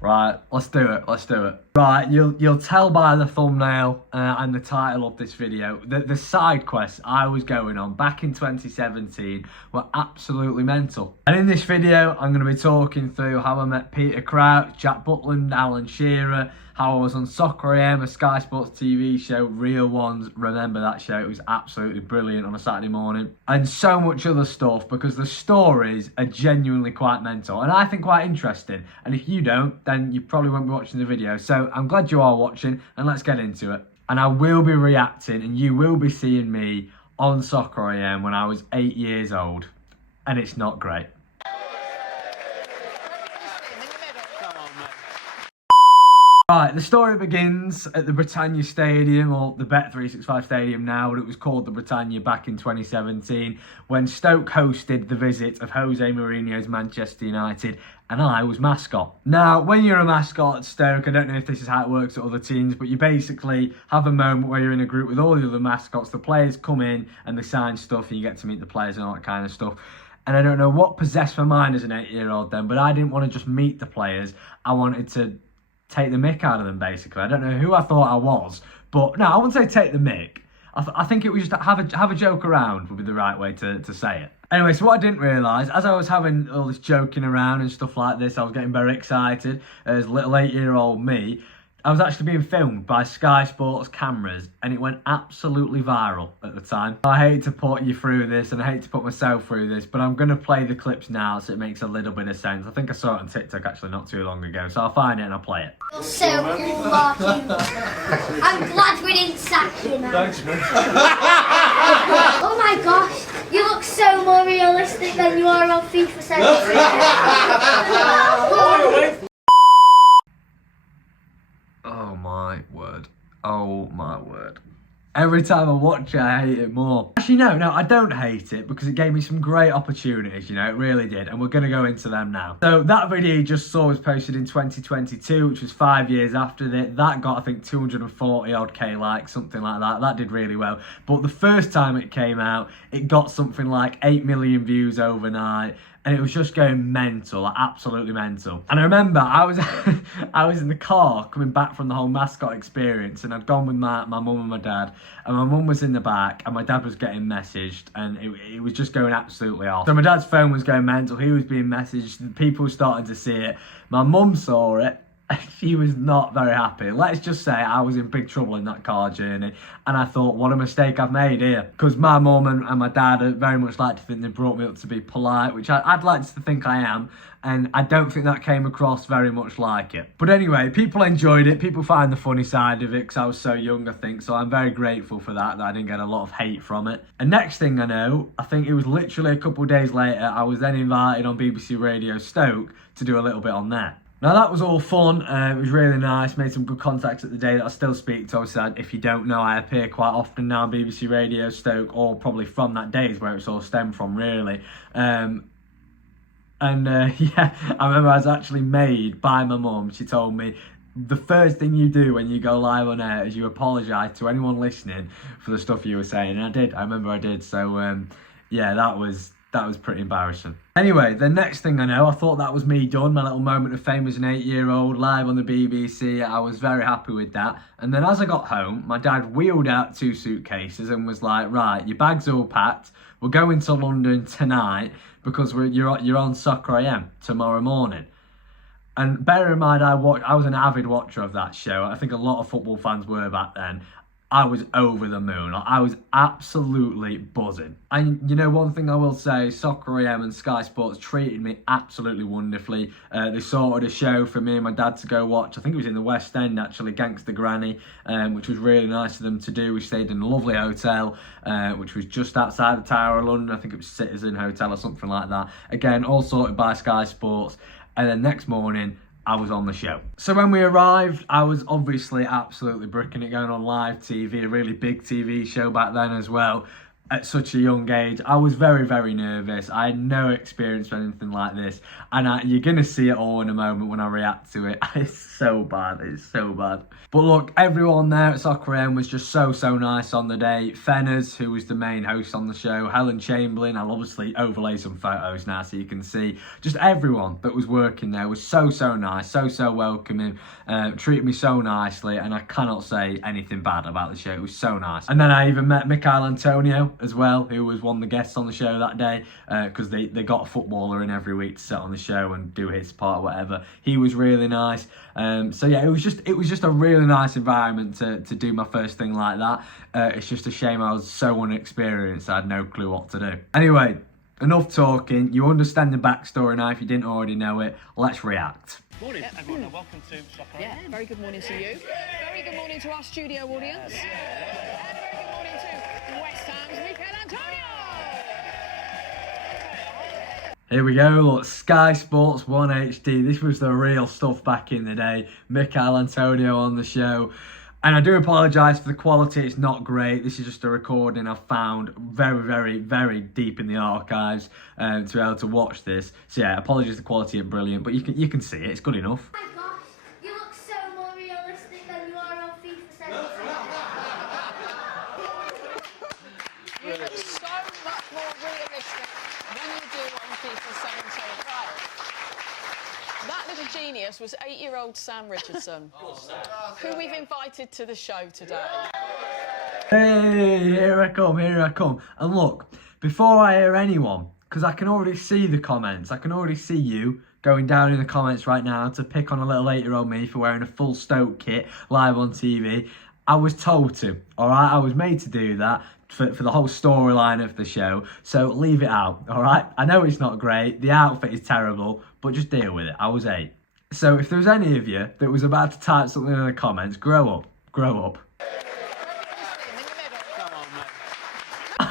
Right, let's do it. Right, you'll tell by the thumbnail and the title of this video that the side quests I was going on back in 2017 were absolutely mental. And in this video, I'm going to be talking through how I met Peter Crouch, Jack Butland, Alan Shearer, how I was on Soccer AM, a Sky Sports TV show, Real Ones. Remember that show? It was absolutely brilliant on a Saturday morning. And so much other stuff, because the stories are genuinely quite mental and I think quite interesting. And if you don't, then you probably won't be watching the video. So I'm glad you are watching, and let's get into it. And I will be reacting, and you will be seeing me on Soccer AM when I was 8 years old. And it's not great. Right, the story begins at the Britannia Stadium, or the Bet365 Stadium now, but it was called the Britannia back in 2017, when Stoke hosted the visit of Jose Mourinho's Manchester United, and I was mascot. Now, when you're a mascot at Stoke, I don't know if this is how it works at other teams, but you basically have a moment where you're in a group with all the other mascots, the players come in and they sign stuff, and you get to meet the players and all that kind of stuff. And I don't know what possessed my mind as an 8-year-old then, but I didn't want to just meet the players, I wanted to take the mick out of them, basically. I don't know who I thought I was, but no, I wouldn't say take the mick. I think it was just have a joke around would be the right way to say it. Anyway, so what I didn't realise, as I was having all this joking around and stuff like this, I was getting very excited as little 8-year-old me. I was actually being filmed by Sky Sports cameras, and it went absolutely viral at the time. I hate to put you through this, and I hate to put myself through this, but I'm going to play the clips now so it makes a little bit of sense. I think I saw it on TikTok actually not too long ago, so I'll find it and I'll play it. You're so cool, Martin. I'm glad we didn't sack you now. Thanks, man. Oh my gosh, you look so more realistic than you are on FIFA 17. Oh my word. Oh my word. Every time I watch it, I hate it more. Actually, no, I don't hate it, because it gave me some great opportunities, you know, it really did. And we're going to go into them now. So that video you just saw was posted in 2022, which was 5 years after it. That got, I think, 240 odd K likes, something like that. That did really well. But the first time it came out, it got something like 8 million views overnight. And it was just going mental, like absolutely mental. And I remember I was I was in the car coming back from the whole mascot experience, and I'd gone with my mum and my dad, and my mum was in the back and my dad was getting messaged, and it was just going absolutely off. So my dad's phone was going mental, he was being messaged, people were starting to see it. My mum saw it. She was not very happy. Let's just say I was in big trouble in that car journey, and I thought, what a mistake I've made here. Because my mum and my dad very much like to think they brought me up to be polite, which I'd like to think I am, and I don't think that came across very much like it. But anyway, people enjoyed it, people find the funny side of it, because I was so young, I think, so I'm very grateful for that I didn't get a lot of hate from it. And next thing I know, I think it was literally a couple of days later, I was then invited on BBC Radio Stoke to do a little bit on there. Now that was all fun, it was really nice, made some good contacts at the day that I still speak to. Obviously, if you don't know, I appear quite often now on BBC Radio Stoke, or probably from that day is where it's all stemmed from, really. Yeah, I remember I was actually made by my mum. She told me, the first thing you do when you go live on air is you apologise to anyone listening for the stuff you were saying, and I did, I remember I did, so yeah, that was pretty embarrassing. Anyway, the next thing I know, I thought that was me done, my little moment of fame as an 8-year-old, live on the BBC. I was very happy with that. And then as I got home, my dad wheeled out 2 suitcases and was like, right, your bag's all packed, we're going to London tonight, because you're on Soccer AM tomorrow morning. And bear in mind, I was an avid watcher of that show. I think a lot of football fans were back then. I was over the moon. I was absolutely buzzing. And you know, one thing I will say, Soccer AM and Sky Sports treated me absolutely wonderfully. They sorted a show for me and my dad to go watch. I think it was in the West End, actually, Gangster Granny, which was really nice of them to do. We stayed in a lovely hotel, which was just outside the Tower of London. I think it was Citizen Hotel or something like that. Again, all sorted by Sky Sports. And then next morning, I was on the show. So when we arrived, I was obviously absolutely bricking it, going on live TV, a really big TV show back then as well. at such a young age. I was very, very nervous. I had no experience with anything like this. And you're going to see it all in a moment when I react to it. It's so bad. It's so bad. But look, everyone there at Soccer AM was just so, so nice on the day. Fenners, who was the main host on the show. Helen Chamberlain. I'll obviously overlay some photos now so you can see. Just everyone that was working there was so, so nice. So, so welcoming. Treated me so nicely. And I cannot say anything bad about the show. It was so nice. And then I even met Michael Antonio as well, who was one of the guests on the show that day, because they got a footballer in every week to sit on the show and do his part or whatever. He was really nice. So yeah, it was just a really nice environment to do my first thing like that. It's just a shame I was so unexperienced. I had no clue what to do. Anyway, enough talking. You understand the backstory now if you didn't already know it. Let's react. Morning, everyone, and welcome to Soccer. Yeah, very good morning to you. Very good morning to our studio audience. And very good morning to West Ham's Michael Antonio. Here we go, look, Sky Sports 1 HD. This was the real stuff back in the day. Michael Antonio on the show. And I do apologise for the quality, it's not great. This is just a recording I found very, very, very deep in the archives to be able to watch this. So yeah, apologies, the quality isn't brilliant, but you can see it, it's good enough. Oh my gosh, you look so more realistic than you are on FIFA 17. You look so much more realistic than you do on FIFA 17. Right. That little genius was 8-year-old Sam Richardson, who we've invited to the show today. Hey, here I come. And look, before I hear anyone, because I can already see the comments, I can already see you going down in the comments right now to pick on a little 8-year-old me for wearing a full Stoke kit live on TV. I was told to, alright? I was made to do that for the whole storyline of the show, so leave it out, alright? I know it's not great, the outfit is terrible, but just deal with it. I was 8. So if there was any of you that was about to type something in the comments, grow up. Come on, mate.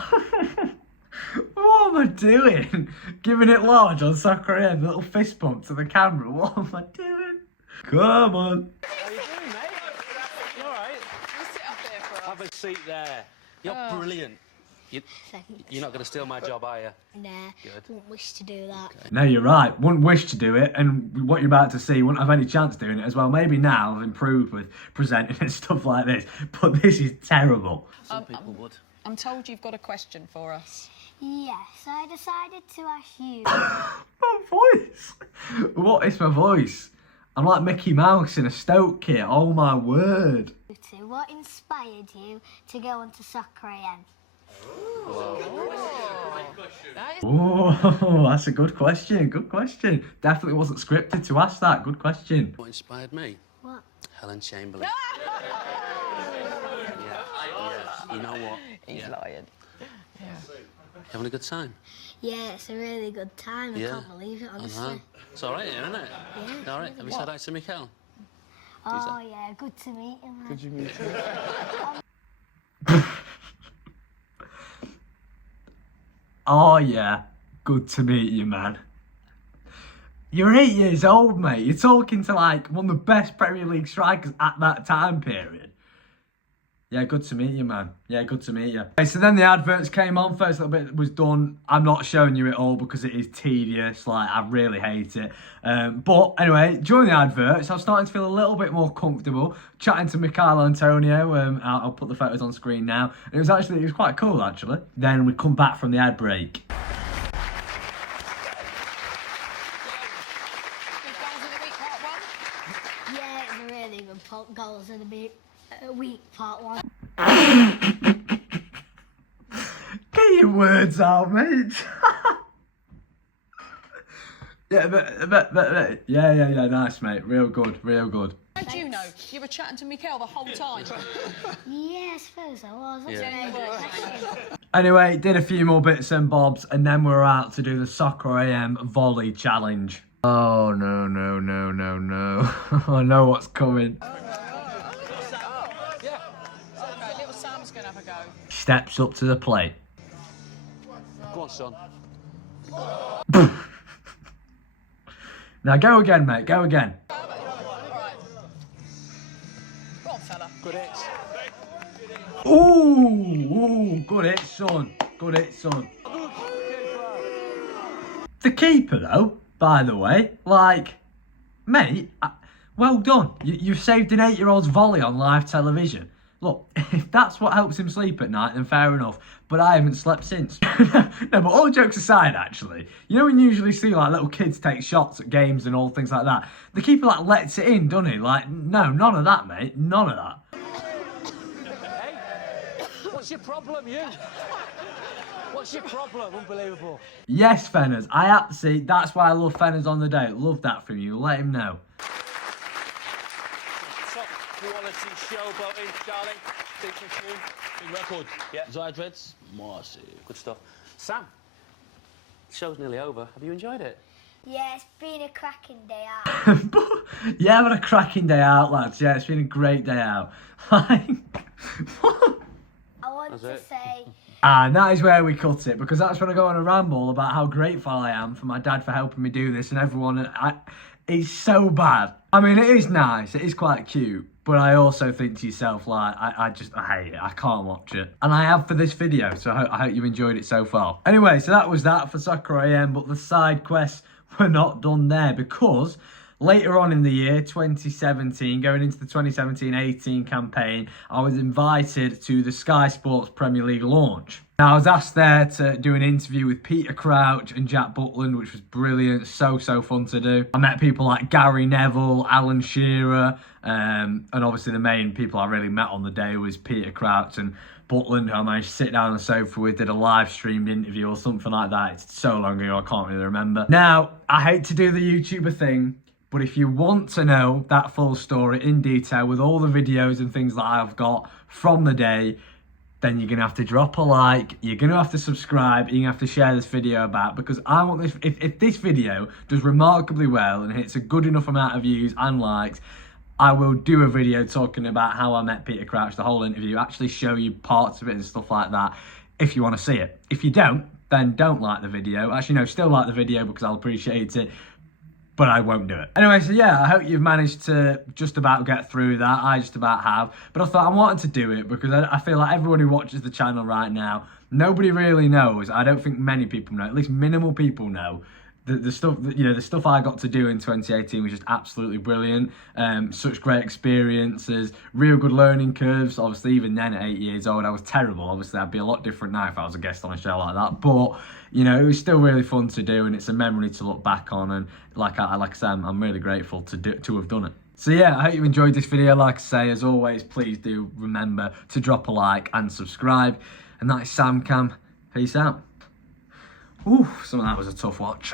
What am I doing? Giving it large on Soccer AM, little fist bump to the camera. What am I doing? Come on. How you doing, mate? You all right? You sit up there for us. Have a seat there. You're brilliant. You're not going to steal my job, are you? Nah, wouldn't wish to do that. No, you're right. Wouldn't wish to do it, and what you're about to see, wouldn't have any chance doing it as well. Maybe now I've improved with presenting and stuff like this, but this is terrible. Some people would. I'm told you've got a question for us. Yes, I decided to ask you. My voice. What is my voice? I'm like Mickey Mouse in a Stoke kit. Oh my word. What inspired you to go onto Soccer AM? Oh, that's a good question. Good question. Definitely wasn't scripted to ask that. Good question. What inspired me? What? Helen Chamberlain. Yeah. You know what? He's lying. Having a good time? Yeah, it's a really good time. I Yeah. can't believe it, honestly. Uh-huh. It's all right here, isn't it? Yeah. All right. Have you said hi to Michael? Oh, yeah, good to meet you, man. Did you meet him? Oh yeah, good to meet you, man. You're 8 years old, mate. You're talking to like one of the best Premier League strikers at that time period. Yeah, good to meet you, man. Yeah, good to meet you. Okay, so then the adverts came on. First little bit was done. I'm not showing you it all because it is tedious. Like, I really hate it. But anyway, during the adverts, I was starting to feel a little bit more comfortable chatting to Michael Antonio. I'll put the photos on screen now. And it was quite cool, actually. Then we come back from the ad break. Good goals in the week, part one. Yeah, it's a really good goals in the week, part 1. Get your words out, mate. Yeah, but yeah, nice, mate. Real good. How do you know? You were chatting to Michael the whole time. Yeah, I suppose I was. That's Yeah, a you very were. good question. Anyway, did a few more bits and bobs, and then we're out to do the Soccer AM volley challenge. Oh, no. I know what's coming. Okay, little Sam's going to have a go. Steps up to the plate. Go on, son. Now go again, mate. Go again. All right. Go on, fella. Good hits. Ooh, good hit, son. Good hit, son. The keeper, though, by the way, like, mate, well done. You've saved an 8-year-old's volley on live television. Look, if that's what helps him sleep at night, then fair enough. But I haven't slept since. No, but all jokes aside, actually, you know when you usually see like little kids take shots at games and all things like that? The keeper like lets it in, doesn't he? Like, no, none of that, mate. None of that. Hey, what's your problem, you? What's your problem? Unbelievable. Yes, Fenners. That's why I love Fenners on the day. Love that from you. Let him know. Top quality showboating, darling. Decent tune. Big record. Yeah. Zydreds. Massive. Good stuff. Sam, the show's nearly over. Have you enjoyed it? Yeah, it's been a cracking day out. Yeah, I've had a cracking day out, lads. Yeah, it's been a great day out. Like, what? I want to say... And that is where we cut it, because that's when I go on a ramble about how grateful I am for my dad for helping me do this and everyone. It's so bad. I mean, it is nice. It is quite cute. But I also think to yourself, like, I hate it. I can't watch it. And I have for this video, so I hope you've enjoyed it so far. Anyway, so that was that for Soccer AM, but the side quests were not done there because later on in the year, 2017, going into the 2017-18 campaign, I was invited to the Sky Sports Premier League launch. Now, I was asked there to do an interview with Peter Crouch and Jack Butland, which was brilliant, so fun to do. I met people like Gary Neville, Alan Shearer, and obviously the main people I really met on the day was Peter Crouch and Butland, who I managed to sit down on the sofa with, did a live streamed interview or something like that. It's so long ago, I can't really remember. Now, I hate to do the YouTuber thing, but if you want to know that full story in detail with all the videos and things that I've got from the day, then you're going to have to drop a like, you're going to have to subscribe, you're going to have to share this video about, because I want this, if this video does remarkably well and hits a good enough amount of views and likes, I will do a video talking about how I met Peter Crouch, the whole interview, actually show you parts of it and stuff like that, if you want to see it. If you don't, then don't like the video. Actually, no, still like the video because I'll appreciate it, but I won't do it. Anyway, so yeah, I hope you've managed to just about get through that. I just about have. But I thought I wanted to do it because I feel like everyone who watches the channel right now, nobody really knows. I don't think many people know, at least minimal people know, the stuff that, you know, the stuff I got to do in 2018 was just absolutely brilliant. Such great experiences, real good learning curves. Obviously, even then at 8 years old, I was terrible. Obviously, I'd be a lot different now if I was a guest on a show like that. But you know, it was still really fun to do, and it's a memory to look back on. And like I said, I'm really grateful to have done it. So yeah, I hope you enjoyed this video. Like I say, as always, please do remember to drop a like and subscribe. And that is Sam Cam. Peace out. Ooh, some of that was a tough watch.